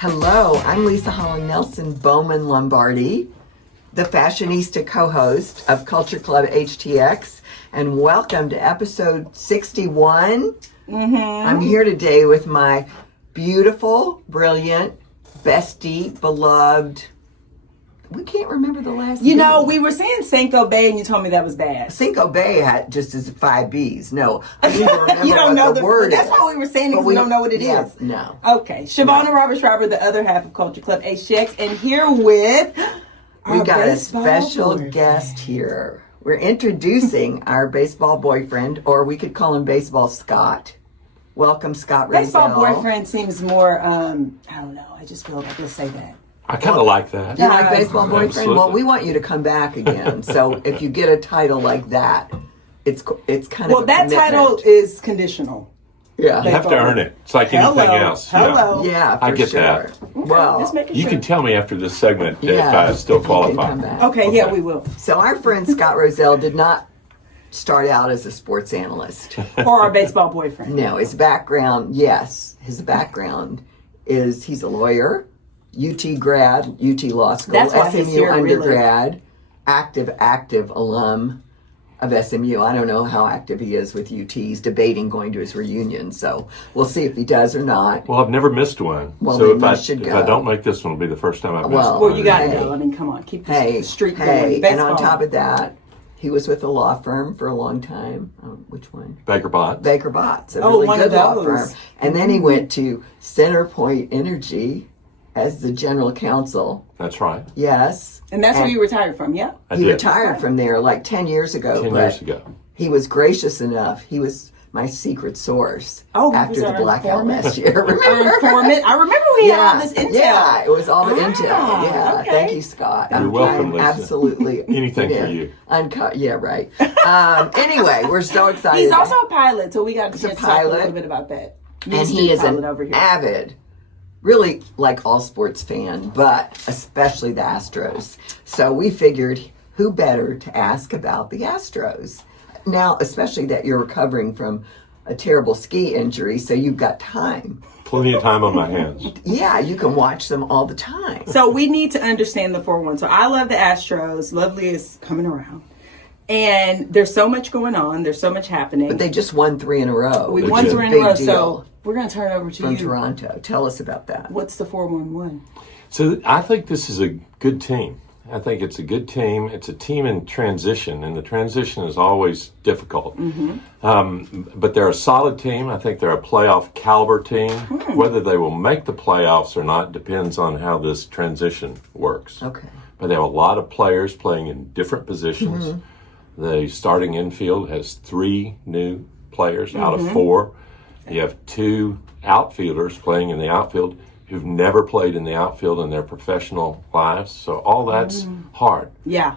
Hello, I'm Leisa Holland-Nelson Bowman Lombardi, the fashionista co-host of Culture Club HTX, and welcome to episode 61. I'm here today with my beautiful, brilliant, bestie, beloved. We can't remember the last You name. know, we were saying Cinco Bay, and you told me that was bad. Cinco Bay had just as 5 B's. No, I need to remember You don't what know the word That's is. why we were saying it, because we don't know what it is. No. Okay, Shavonnah Robert Schreiber, the other half of Culture Club HTX, and here with We got a baseball special boyfriend. guest here. We're introducing our baseball boyfriend, or we could call him Baseball Scott. Welcome, Scott Rozzell. Baseball boyfriend seems more, I don't know, I just feel like let's say that. I kind of like that. You like baseball boyfriend? Absolutely. Well, we want you to come back again. So if you get a title like that, it's kind of Well, a that commitment. title is conditional. Yeah. You have to earn it. It's like anything else. Hello. Yeah, for I get sure. that. Well, Just making You sure. can tell me after this segment yeah, if I still if you can qualify. come back. Okay, yeah, we will. So our friend Scott Rozzell did not start out as a sports analyst. Or our baseball boyfriend. No, his background is he's a lawyer, UT grad, UT Law School, That's why he's SMU here, really. undergrad, active alum of SMU. I don't know how active he is with UT. He's debating going to his reunion, so we'll see if he does or not. Well, I've never missed one. Well, so then if you I should if go. I don't make this one, it'll be the first time I've missed Well, one. Well, you got to Hey. go. I mean, come on, keep Hey, the streak hey, going. and Baseball. on top of that, he was with a law firm for a long time. Which one? Baker Bot. Baker Botts, a Oh, really one good of law those. firm. And then he went to Centerpoint Energy as the general counsel. That's right. Yes. And that's where you retired from, yeah? I He did. retired from there like 10 years ago. 10 but years ago. He was gracious enough. He was my secret source Oh, he after was the our blackout informant? last year. Our Remember? informant. I remember we had all this intel. Yeah, it was all the intel. Ah, Yeah, okay. thank you, Scott. You're welcome, Lisa. Absolutely. Anything for you. Uncut. Yeah, right. Anyway, we're so excited. He's also a pilot, so we got a He's a chance to talk a pilot. little bit about that. And he is pilot an over here. avid, really like all sports fan, but especially the Astros. So we figured who better to ask about the Astros. Now, especially that you're recovering from a terrible ski injury, so you've got time. Plenty of time on my hands. Yeah, you can watch them all the time. So we need to understand the 4-1. So I love the Astros. Lovely is coming around. And there's so much going on. There's so much happening. But they just won 3 in a row. we which won is 3 in a big row. deal So we're going to turn it over to from you. Toronto. Tell us about that. What's the 4-1-1? So I think this is a good team. I think it's a good team. It's a team in transition, and the transition is always difficult. But they're a solid team. I think they're a playoff caliber team. Whether they will make the playoffs or not depends on how this transition works. Okay. But they have a lot of players playing in different positions. The starting infield has 3 new players out of 4. You have 2 outfielders playing in the outfield who've never played in the outfield in their professional lives. So all that's hard. Yeah.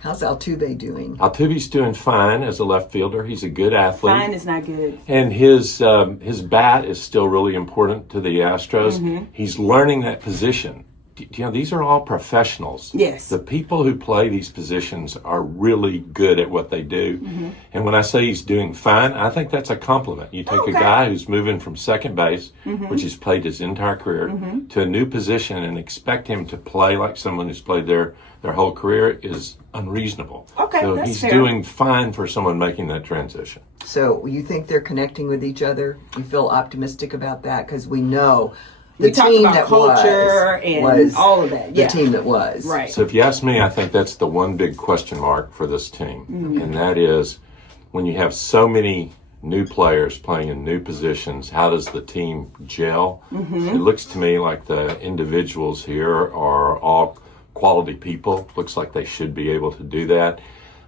How's Altuve doing? Altuve's doing fine as a left fielder. He's a good athlete. Fine is not good. And his bat is still really important to the Astros. He's learning that position. You know, these are all professionals. Yes. The people who play these positions are really good at what they do. And when I say he's doing fine, I think that's a compliment. You take a guy who's moving from second base, which he's played his entire career, to a new position and expect him to play like someone who's played their whole career is unreasonable. Okay, so that's he's fair. doing fine for someone making that transition. So you think they're connecting with each other? You feel optimistic about that? Because we know the We talked team about that culture and was all of that. the Yeah. team that was. Right. So if you ask me, I think that's the one big question mark for this team. And that is when you have so many new players playing in new positions, how does the team gel? It looks to me like the individuals here are all quality people. Looks like they should be able to do that.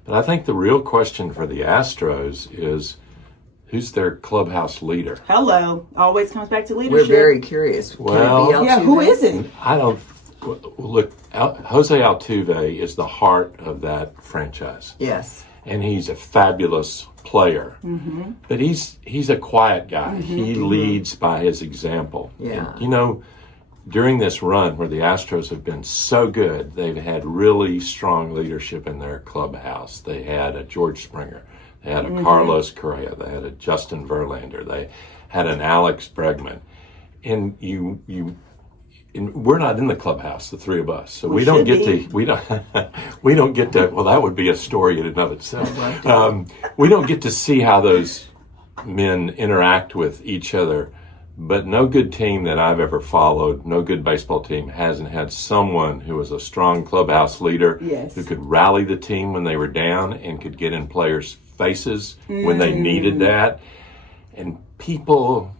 But I think the real question for the Astros is who's their clubhouse leader? Hello. Always comes back to We're leadership. very curious. Can Well- it be Yeah, Altuve? who is it? I don't look. Jose Altuve is the heart of that franchise. Yes. And he's a fabulous player. But he's a quiet guy. He leads by his example. Yeah. And, you know, during this run where the Astros have been so good, they've had really strong leadership in their clubhouse. They had a George Springer. They had a Carlos Correa. They had a Justin Verlander. They had an Alex Bregman. And we're not in the clubhouse, the three of us, so We we don't should get be. to we don't get to. Well, that would be a story in and of itself. We don't get to see how those men interact with each other. But no good team that I've ever followed, no good baseball team hasn't had someone who was a strong clubhouse leader, Yes. who could rally the team when they were down and could get in players' faces when they needed that. And people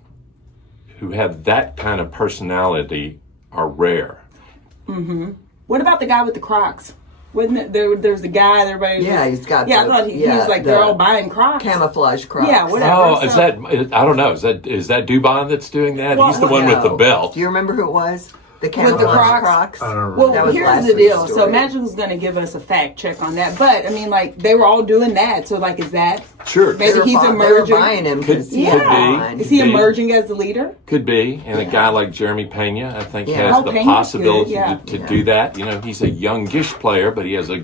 who have that kind of personality are rare. What about the guy with the Crocs? Wasn't it, there's the guy that everybody Yeah, he's got I the- thought he yeah, was like, the they're all buying Crocs. Camouflage Crocs. Yeah, whatever. Oh, So- is that? I don't know. Is that Dubon that's doing that? Well, He's the one with the No. belt. Do you remember who it was? The With camouflage the Crocs? Crocs? I don't remember. Well, That was here's last the week's deal. So story. Magical's going to give us a fact check on that. But, I mean, like, they were all doing that. So, like, is that... Sure, Maybe he's They were emerging. buying him because Could- he could was be. fine. Is he Could be. emerging as the leader? could be, and a Yeah. guy like Jeremy Pena, I think, Yeah. has Oh, the Pena's possibility good, yeah. to do that. You know, he's a youngish player, but he has a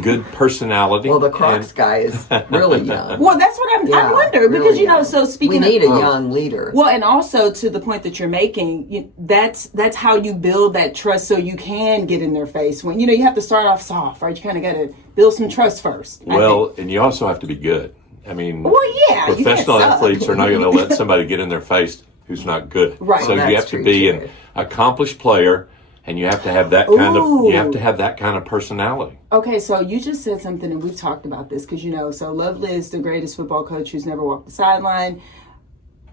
good personality. Well, the Crocs and- guy is really young. Well, that's what I Yeah, wonder. Because, really you know, young. so speaking we need of... a young leader. Well, and also to the point that you're making, that's how you build that trust so you can get in their face. When, you know, you have to start off soft, right? You kind of got to build some trust first. I Well, think. and you also have to be good. I mean, Well, yeah, you can't professional suck. athletes are not going to let somebody get in their face who's not good. Right. So Well, you that's have to true, be too. an accomplished player, and you have to have that kind of Ooh. you have to have that kind of personality. Okay, so you just said something, and we've talked about this because, you know, so Lovely is the greatest football coach who's never walked the sideline.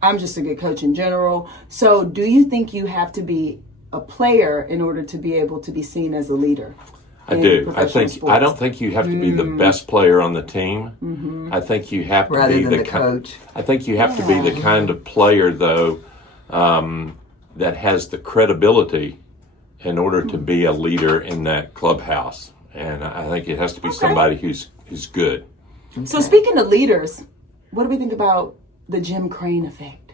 I'm just a good coach in general. So do you think you have to be a player in order to be able to be seen as a leader? I in do. I professional think. sports? I don't think you have to be the best player on the team. I think you have to Rather be than the ki- coach. I think you have to be the kind of player, though, that has the credibility in order to be a leader in that clubhouse. And I think it has to be somebody who's good. So speaking of leaders, what do we think about the Jim Crane effect?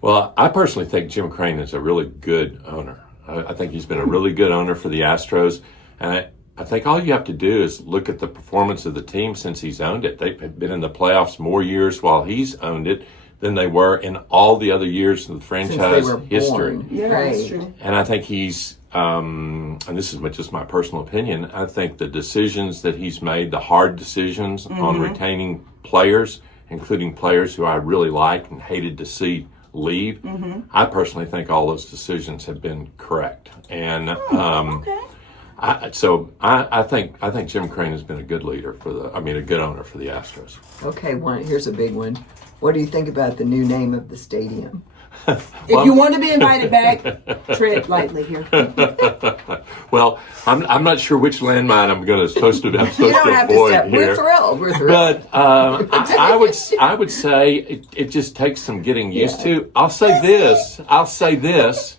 Well, I personally think Jim Crane is a really good owner. I think he's been a really good owner for the Astros. And I think all you have to do is look at the performance of the team since he's owned it. They've been in the playoffs more years while he's owned it than they were in all the other years of the Since franchise they were history. born. Yeah, right. that's true. And I think he's, and this is just my personal opinion, I think the decisions that he's made, the hard decisions on retaining players, including players who I really like and hated to see leave, I personally think all those decisions have been correct. And Okay. I think Jim Crane has been a good leader a good owner for the Astros. Okay, here's a big one. What do you think about the new name of the stadium? If you want to be invited back, tread lightly here. Well, I'm not sure which landmine I'm supposed to You don't have to avoid step. here. We're thrilled. We're thrilled. But I would say it just takes some getting used to. I'll say this: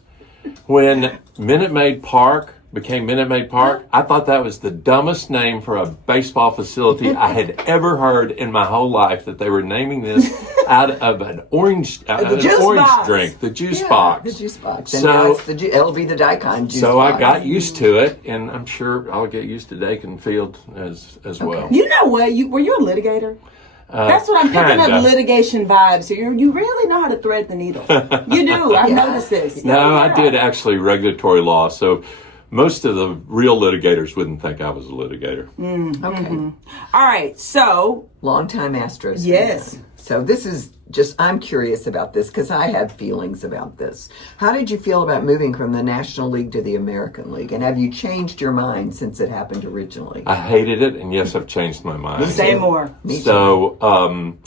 when Minute Maid Park became Minute Maid Park, I thought that was the dumbest name for a baseball facility I had ever heard in my whole life. That they were naming this out of an orange juice orange box. drink, the juice Yeah, box. The juice box. And So- now it'll be the Daikon juice So box. I got used to it, and I'm sure I'll get used to Dakin Field as well. You know what? Were you a litigator? That's what I'm thinking kinda. of litigation vibes. So you really know how to thread the needle. You do. I've noticed this. No, Yeah. I did actually regulatory law, so most of the real litigators wouldn't think I was a litigator. Okay. All right. So, Longtime Astros. Yes. fan. So this is I'm curious about this because I have feelings about this. How did you feel about moving from the National League to the American League? And have you changed your mind since it happened originally? I hated it, and yes, I've changed my mind. say more. Me too. So,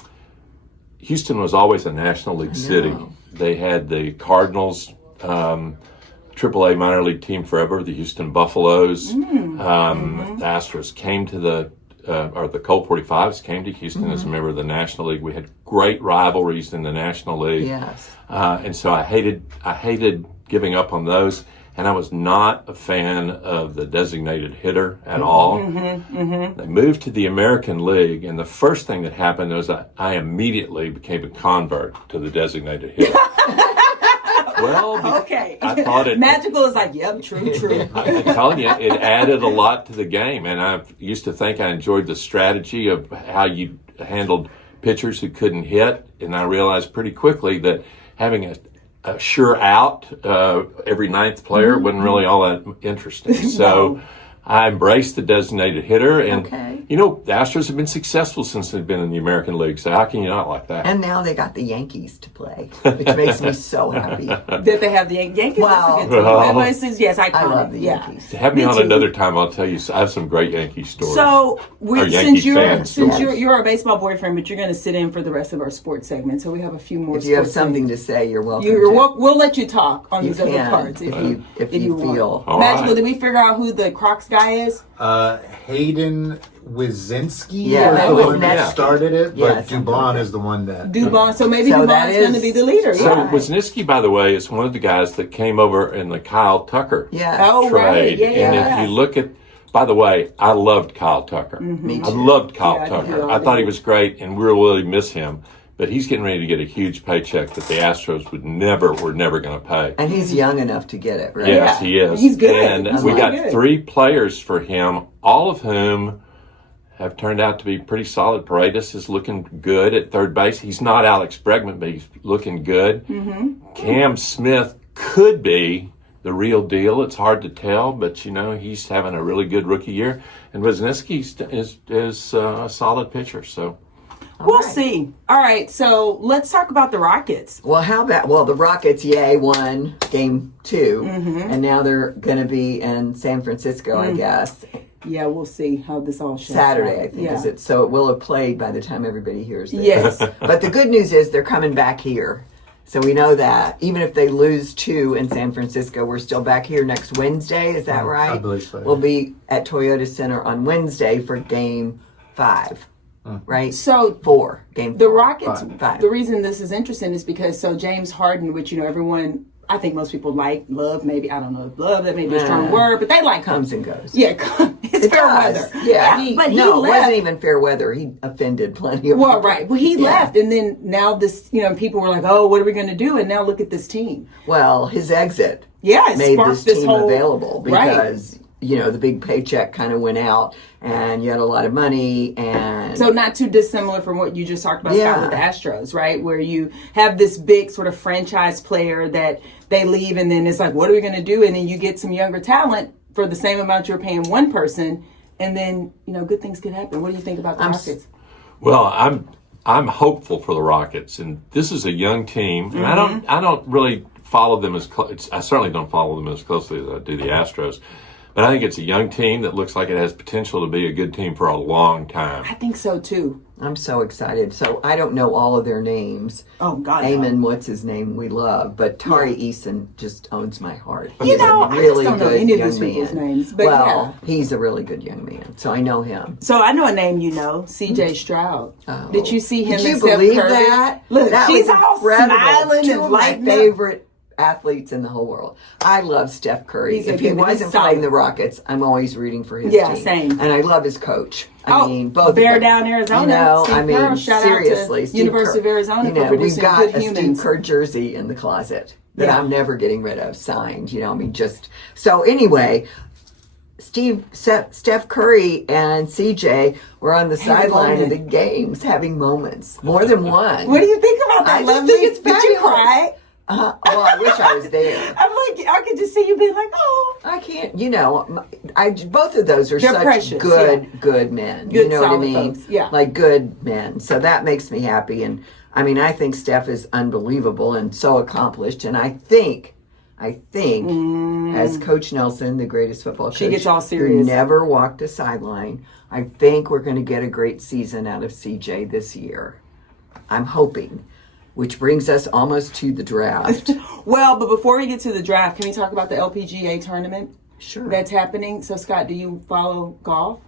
Houston was always a National League city. They had the Cardinals, AAA minor league team forever, the Houston Buffaloes. The Astros came to the Colt 45s came to Houston as a member of the National League. We had great rivalries in the National League. Yes. And so I hated giving up on those. And I was not a fan of the designated hitter at all. They moved to the American League, and the first thing that happened was I immediately became a convert to the designated hitter. Well, Okay. I thought it. Magical is like, yep, true. I'm telling you, it added a lot to the game, and I used to think I enjoyed the strategy of how you handled pitchers who couldn't hit, and I realized pretty quickly that having sure out. Every ninth player wasn't really all that interesting. So I embraced the designated hitter. And, the Astros have been successful since they've been in the American League. So how can you not like that? And now they got the Yankees to play, which makes me so happy. That they have the Yankees. Wow. That's a good team. Everybody says, yes, iconic. I love the Yankees. Have me on another time. I'll tell you. I have some great Yankee stories. So Yankee fan stories. you're our baseball boyfriend, but you're going to sit in for the rest of our sports segment. So we have a few more. If you have something to say, you're welcome. We'll let you talk on these other parts if you feel. Magical, did we figure out who the Crocs guy is? Hayden Wizinski Yeah, is the one that that started it, Yeah, but Dubon is the one that... Dubon, so maybe So Dubon's going to be the leader. So Yeah. Wisniewski, by the way, is one of the guys that came over in the Kyle Tucker Yeah. Oh, trade. right. Yeah, and yeah. if you look at, by the way, I loved Kyle Tucker. Me too. I loved Kyle Yeah, I do Tucker. too. I thought he was great, and we really miss him. But he's getting ready to get a huge paycheck that the Astros were never going to pay. And he's young enough to get it, right? Yes, he is. He's good. And He's we really got good. 3 players for him, all of whom have turned out to be pretty solid. Paredes is looking good at third base. He's not Alex Bregman, but he's looking good. Mm-hmm. Cam Smith could be the real deal. It's hard to tell, but he's having a really good rookie year. And Wisniewski is a solid pitcher. So We'll see. All right, so let's talk about the Rockets. Well, the Rockets, won game 2, and now they're going to be in San Francisco, I guess. Yeah, we'll see how this all shakes Saturday, out. I think, is it? So it will have played by the time everybody hears this. Yes. But the good news is they're coming back here. So we know that. Even if they lose 2 in San Francisco, we're still back here next Wednesday. Is that right? I believe so. We'll be at Toyota Center on Wednesday for game 5. Right? So 4. Game 4. the Rockets, 5. the reason this is interesting is because James Harden, which everyone, I think most people love, maybe, I don't know if love, that may be a strong word, but they like Comes him. and goes. Yeah, it's It fair does. weather. Yeah, but he it left. wasn't even fair weather. He offended plenty of Well, people. right. Well, he Yeah. left, and then now this, people were like, "Oh, what are we going to do?" And now look at this team. Well, his exit Yeah, it made sparked this team whole available right. because the big paycheck kind of went out, and you had a lot of money, and So not too dissimilar from what you just talked about, Yeah. Scott, with the Astros, right? Where you have this big sort of franchise player that they leave, and then it's like, what are we going to do? And then you get some younger talent for the same amount you're paying one person, and then good things could happen. What do you think about the Rockets? Well, I'm hopeful for the Rockets, and this is a young team, and I don't really follow them as close. I certainly don't follow them as closely as I do the Astros, but I think it's a young team that looks like it has potential to be a good team for a long time. I think so too. I'm so excited. So I don't know all of their names. Oh God, Eamon, what's his name? We love, but Tari Eason just owns my heart. You He's know, a I just really don't know good any of young these people's man. names, but well, he's a really good young man, so I know him. So I know a name C.J. Stroud. Oh. Did you see him? Did you and Steph believe Curry? that? Look, that she's was all incredible. smiling Two and of my lighting up. favorite athletes in the whole world. I love Steph Curry. He's a if he good- he's wasn't solid. playing the Rockets, I'm always rooting for his Yeah, team. same. And I love his coach. I mean, both Bear of them. Down, Arizona. Steve Kerr, shout seriously, out to Steve University Kerr. of Arizona for we've producing got good a humans. Steve Kerr jersey in the closet that Yeah. I'm never getting rid of, signed. Just so anyway. Steph Curry and CJ were on the sideline of moment. the games having moments, more than one. What do you think about that? I just Lovely? think it's Did you fabulous. cry? Well, I wish I was there. I'm like, I could just see you being like, oh. I can't, both of those are They're such precious, good men. Good, you know what I solid mean? folks, yeah. Like good men. So that makes me happy. And I think Steph is unbelievable and so accomplished. And I think as Coach Nelson, the greatest football coach, She gets all who serious. never walked a sideline, I think we're going to get a great season out of CJ this year. I'm hoping. Which brings us almost to the draft. Well, but before we get to the draft, can we talk about the LPGA tournament? Sure. That's happening. So, Scott, do you follow golf?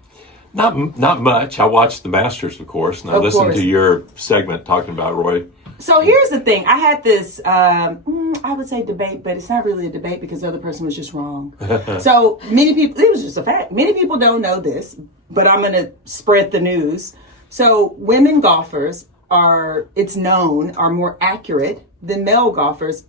Not much. I watched the Masters, of course, and I listened course. to your segment talking about Roy. So here's the thing. I had this, I would say debate, but it's not really a debate because the other person was just wrong. So many people, it was just a fact. Many people don't know this, but I'm going to spread the news. So women golfers are more accurate than male golfers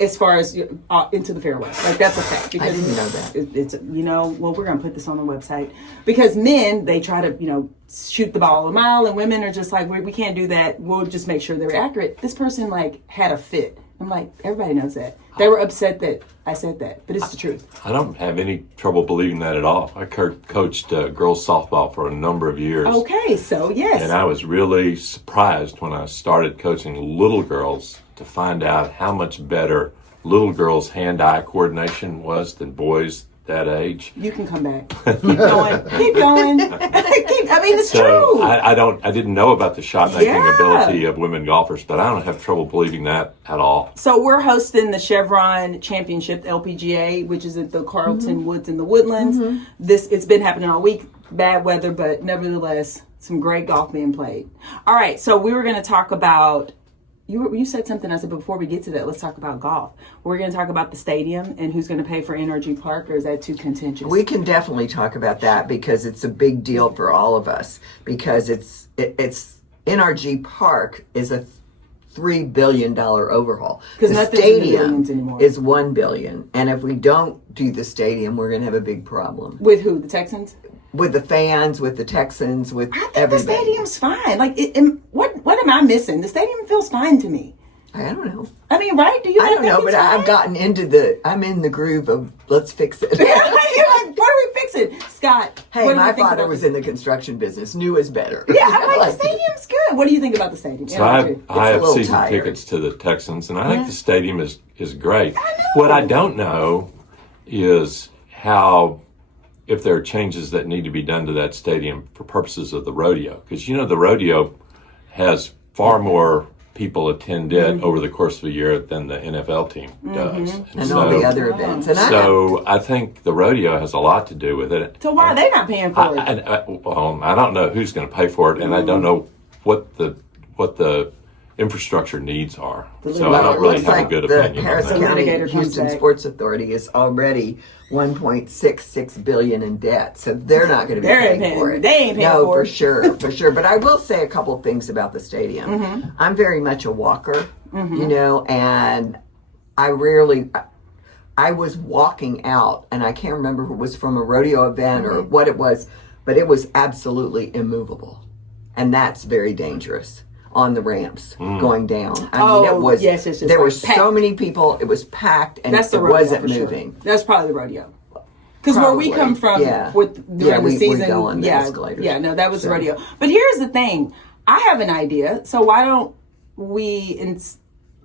as far as into the fairway. Like, that's a fact. Because I didn't know that. It's well, we're going to put this on the website. Because men, they try to, shoot the ball a mile, and women are just like, we can't do that. We'll just make sure they're accurate. This person, had a fit. I'm like, everybody knows that. They were upset that I said that, but it's the truth. I don't have any trouble believing that at all. I coached girls softball for a number of years. Okay, so yes. And I was really surprised when I started coaching little girls to find out how much better little girls' hand-eye coordination was than boys that age. You can come back. Keep going. Keep going. I mean, it's true. I didn't know about the shot-making Yeah. ability of women golfers, but I don't have trouble believing that at all. So we're hosting the Chevron Championship LPGA, which is at the Carlton Woods in the Woodlands. It's been happening all week. Bad weather, but nevertheless, some great golf being played. All right, so we were going to talk about. You said something. I said, but before we get to that, let's talk about golf. We're going to talk about the stadium and who's going to pay for NRG Park, or is that too contentious? We can definitely talk about that because it's a big deal for all of us. Because it's NRG Park is a $3 billion overhaul. Because The nothing's in the stadium billions anymore. is $1 billion, and if we don't do the stadium, we're going to have a big problem With who? The Texans? with the fans, with the Texans, with I think everybody. the stadium's fine. Like, what am I missing? The stadium feels fine to me. I don't know. I mean, right? Do you? I not don't think know, it's but fine? I've gotten into I'm in the groove of let's fix it. You're like, what are we fixing, Scott? Hey, what do my you think father about was the- in the construction business. New is better. Yeah, I'm like, the stadium's good. What do you think about the stadium? So I a have little season tired. tickets to the Texans, and I think Yeah. the stadium is great. I know. What I don't know is how, if there are changes that need to be done to that stadium for purposes of the rodeo. Because, the rodeo has far more people attend it over the course of a year than the NFL team does. And all the other events. And I think the rodeo has a lot to do with it. So why are they not paying for it? I don't know who's going to pay for it, and I don't know what the infrastructure needs are. So I don't it really looks have like a good the opinion on Harrison that. County Litigator comes Houston back. Sports Authority is already $1.66 billion in debt, so they're not going to be They ain't paying for paying- it. they ain't paying no, for for it. sure, for sure. But I will say a couple things about the stadium. I'm very much a walker, and I was walking out, and I can't remember if it was from a rodeo event or what it was, but it was absolutely immovable, and that's very dangerous. On the ramps going down. I mean, it was. yes, there were like so packed. many people. It was packed, and That's the it rodeo wasn't for sure. moving. That's probably the rodeo. Because where we Probably, come from, yeah. during we the season, go on the escalators. yeah, no, that was the So- rodeo. But here's the thing: I have an idea. So why don't we?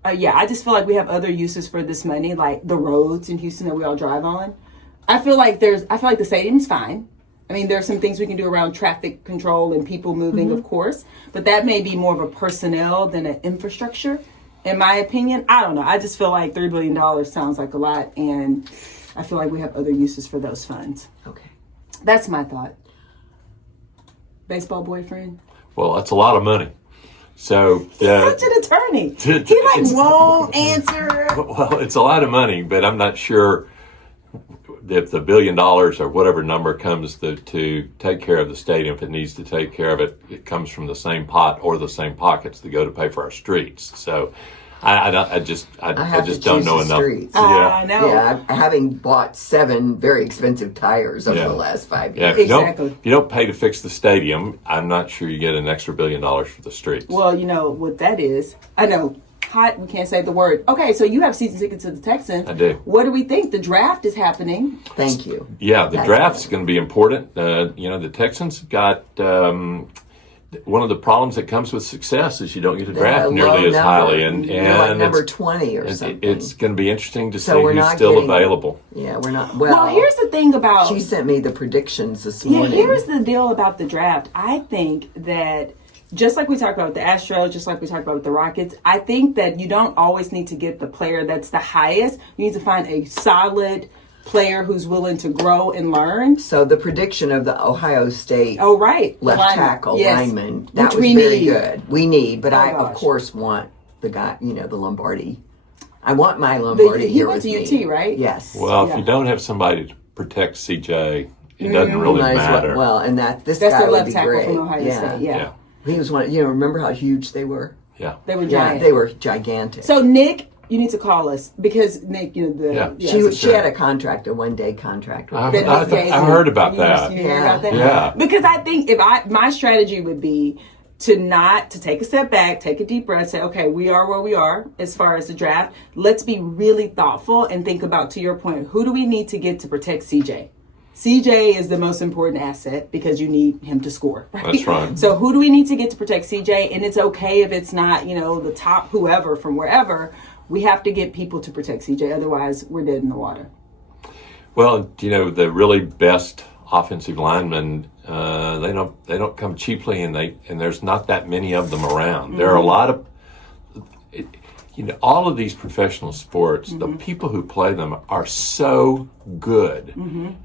I just feel like we have other uses for this money, like the roads in Houston that we all drive on. I feel like the stadium's fine. I mean, there's some things we can do around traffic control and people moving, of course, but that may be more of a personnel than an infrastructure, in my opinion. I don't know. I just feel like $3 billion sounds like a lot, and I feel like we have other uses for those funds. Okay. That's my thought. Baseball boyfriend? Well, that's a lot of money. So He's such an attorney. He won't answer. Well, it's a lot of money, but I'm not sure if the $1 billion or whatever number comes to take care of the stadium, if it needs to take care of it, it comes from the same pot or the same pockets that go to pay for our streets. So I just don't know enough. Streets. I know. Yeah, having bought 7 very expensive tires over the last 5 Yeah, years. Exactly. if you don't pay to fix the stadium, I'm not sure you get an extra $1 billion for the streets. Well, you know what that is. I know. Hot, we can't say the word. Okay, so you have season tickets to the Texans. I do. What do we think? The draft is happening. Thank you. Yeah, the That's draft's good. going to be important. The Texans have got one of the problems that comes with success is you don't get to draft A nearly low as number. highly, and You're like number it's, 20 or something. it's going to be interesting to So see we're who's not still getting- available. Yeah, we're not. Well, here's the thing about She sent me the predictions this Yeah, morning. here's the deal about the draft. I think that just like we talked about with the Astros, just like we talked about with the Rockets, I think that you don't always need to get the player that's the highest. You need to find a solid player who's willing to grow and learn. So the prediction of the Ohio State Oh, right. left Lineman. tackle Yes. lineman, that Which was we very need. good. We need, but I, of gosh. course, want the guy, the Lombardi. I want my Lombardi he here went with to me. UT, right? Yes. Well, Yeah. if you don't have somebody to protect CJ, it doesn't really Might as matter. Well, and this That's guy the would left be tackle great. from Ohio State. Yeah. Yeah. He was one. Remember how huge they were? Yeah. They were Yeah, giant. they were gigantic. So, Nick, you need to call us because, Nick, Yeah. she had a contract, a 1-day contract. With I- them. that Nick gave I me. heard about You that. heard about that? Yeah. Because I think my strategy would be to take a step back, take a deep breath, say, okay, we are where we are as far as the draft. Let's be really thoughtful and think about, to your point, who do we need to get to protect CJ? CJ is the most important asset because you need him to score. Right? That's right. So who do we need to get to protect CJ? And it's okay if it's not, the top whoever from wherever. We have to get people to protect CJ. Otherwise, we're dead in the water. Well, the really best offensive linemen, they don't come cheaply, and there's not that many of them around. There are a lot of, all of these professional sports, the people who play them are so good.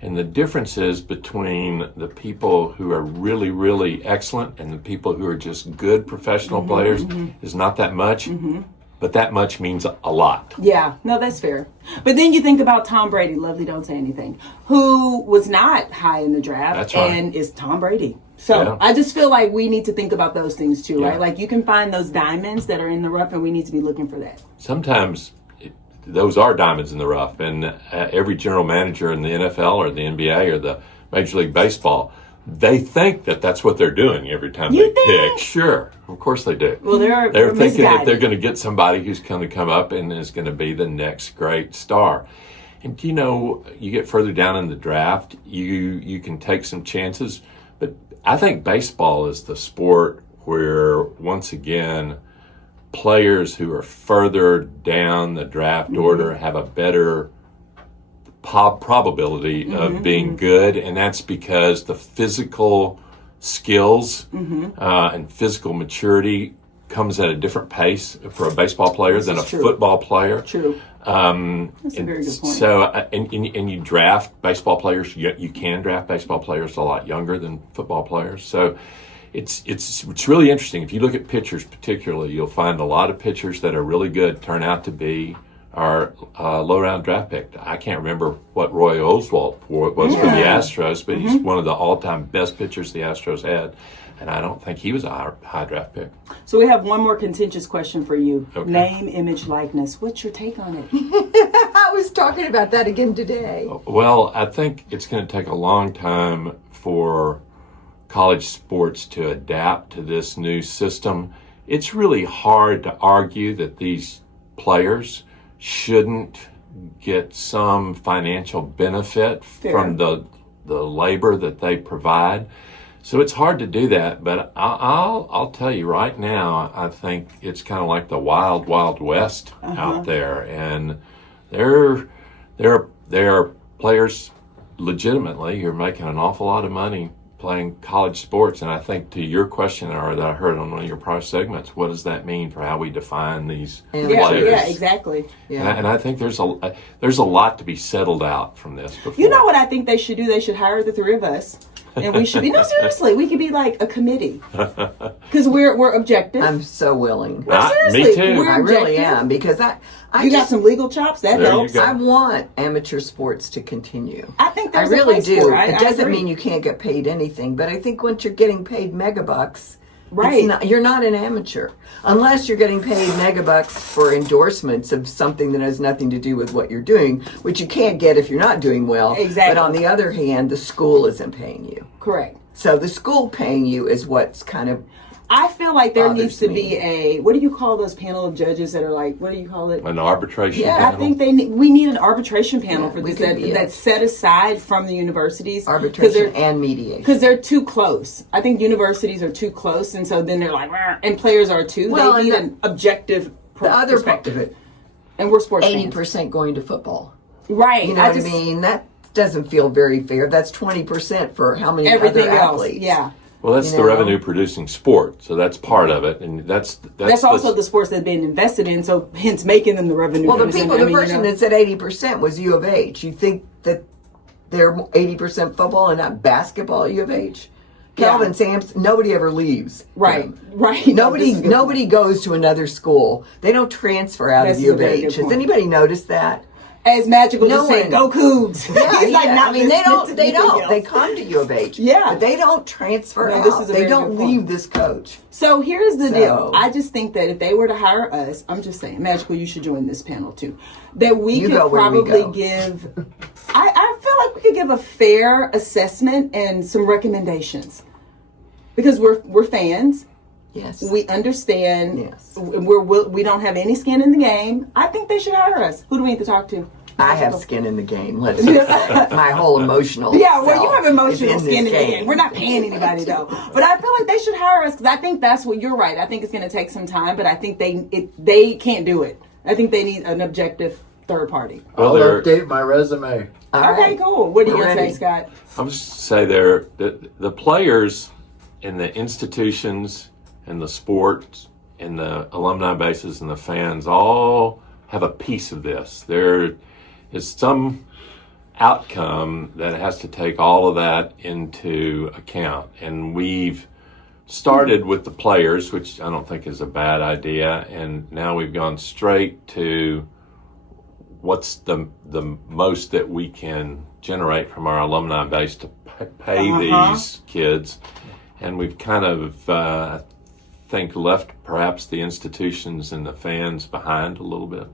And the differences between the people who are really, really excellent and the people who are just good professional players is not that much. But that much means a lot. Yeah, no, that's fair. But then you think about Tom Brady, lovely, don't say anything, who was not high in the draft. That's right. And is Tom Brady. So Yeah. I just feel like we need to think about those things too, Yeah. right? Like you can find those diamonds that are in the rough, and we need to be looking for that. Sometimes those are diamonds in the rough, and every general manager in the NFL or the NBA or the Major League Baseball, they think that that's what they're doing every time You they think? pick. Sure, of course they do. Well, they're thinking that misguided. they're going to get somebody who's going to come up and is going to be the next great star. And you get further down in the draft, you can take some chances. But I think baseball is the sport where, once again, players who are further down the draft order have a better probability of being good, and that's because the physical skills and physical maturity comes at a different pace for a baseball player than a true. football player. True. That's a very good point. So, and you draft baseball players. You can draft baseball players a lot younger than football players. So, it's really interesting. If you look at pitchers, particularly, you'll find a lot of pitchers that are really good turn out to be our low round draft pick. I can't remember what Roy Oswalt was for the Astros, but he's one of the all time best pitchers the Astros had. And I don't think he was a high draft pick. So we have one more contentious question for you. Okay. Name, image, likeness. What's your take on it? I was talking about that again today. Well, I think it's going to take a long time for college sports to adapt to this new system. It's really hard to argue that these players shouldn't get some financial benefit from the labor that they provide. So it's hard to do that, but I'll tell you right now, I think it's kind of like the wild, wild west out there, and there are players legitimately who are making an awful lot of money playing college sports. And I think, to your question, or that I heard on one of your prior segments, what does that mean for how we define these players? Yeah, exactly. And I think there's a lot to be settled out from this before. You know what I think they should do? They should hire the three of us. And we should be, no, seriously, we could be like a committee. Because we're objective. I'm so willing. No, seriously, me too. we're I really objective. am, because I You got just some legal chops, that There you helps. go. I want amateur sports to continue. I think I there's really a place do. for it. It I doesn't agree. mean you can't get paid anything, but I think once you're getting paid megabucks, Right. you're not an amateur unless you're getting paid megabucks for endorsements of something that has nothing to do with what you're doing, which you can't get if you're not doing well. Exactly. But on the other hand, the school isn't paying you. Correct. So the school paying you is what's kind of I feel like there bothers needs to me. be a, what do you call those panel of judges that are like, what do you call it? An arbitration Yeah, I panel. think we need an arbitration panel Yeah, for we this could be it. that's set aside from the universities. arbitration and mediation. Because they're too close. I think universities are too close, and so then they're like, "Rah," and players are too. Well, they need and an objective The other part perspective. of it, And we're sports 80% going to football. fans. Right. You know what I mean? That doesn't feel very fair. That's 20% for how many Everything other else. athletes? Yeah. Well, that's You the know? revenue producing sport, so that's part of it, and that's Also the sports that have been invested in, so hence making them the revenue. Well, the producing. people, I the mean, person that said 80% was U of H. You think that they're 80% football and not basketball at U of H? Yeah. Calvin Sampson, nobody ever leaves. Right. Right. Nobody No, this is a good nobody goes to another school. They don't transfer out This of is U a of very H. good Has point. anybody noticed that? As magical No just saying, one- go Cougs. Yeah, He's like, yeah. not I mean, they listening don't. to They anything don't. else. They come to U of H. Yeah. but they don't transfer No, out. this is a They very don't good point. leave this coach. So here's the So- deal. I just think that if they were to hire us, I'm just saying, Magical, you should join this panel too. That we You could go where we probably go. give, I feel like we could give a fair assessment and some recommendations. Because we're fans. Yes. We understand. Yes. We don't have any skin in the game. I think they should hire us. Who do we need to talk to? I have skin in the game. Let's just say my whole emotional. Yeah, well, self you have emotional is skin in this the game. We're not paying anybody though. But I feel like they should hire us because I think that's what you're right. I think it's going to take some time, but I think they can't do it. I think they need an objective third party. Well, I'll update my resume. All Okay, right. cool. What do you We're say, ready. Scott? I'm just say the players and the institutions and the sports and the alumni bases and the fans all have a piece of this. There is some outcome that has to take all of that into account. And we've started with the players, which I don't think is a bad idea, and now we've gone straight to what's the most that we can generate from our alumni base to pay these kids. And we've kind of, I think, left perhaps the institutions and the fans behind a little bit.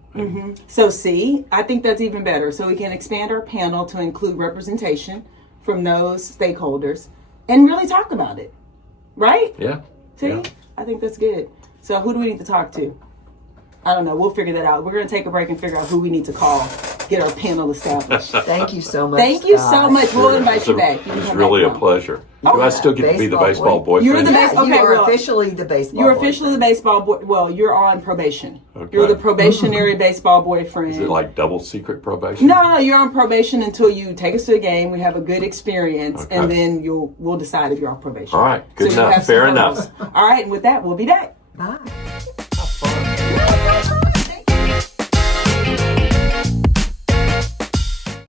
So see, I think that's even better. So we can expand our panel to include representation from those stakeholders and really talk about it. Right? Yeah. See? Yeah. I think that's good. So who do we need to talk to? I don't know. We'll figure that out. We're going to take a break and figure out who we need to call. Get our panel established. Thank you so much. Thank you Scott. so much. We'll invite you back. You It can was come really back a on. pleasure. Oh, Do I still get to be the baseball baseball boyfriend? You're the Yeah, Okay, you are well, officially the baseball. You're boyfriend. officially the baseball boy. Well, you're on probation. Okay. You're the probationary baseball boyfriend. Is it like double secret probation? No, you're on probation until you take us to a game. We have a good experience, Okay. and then we'll decide if you're on probation. All right. Good So you enough. have some Fair hurdles. enough. All right, and with that, we'll be back. Bye.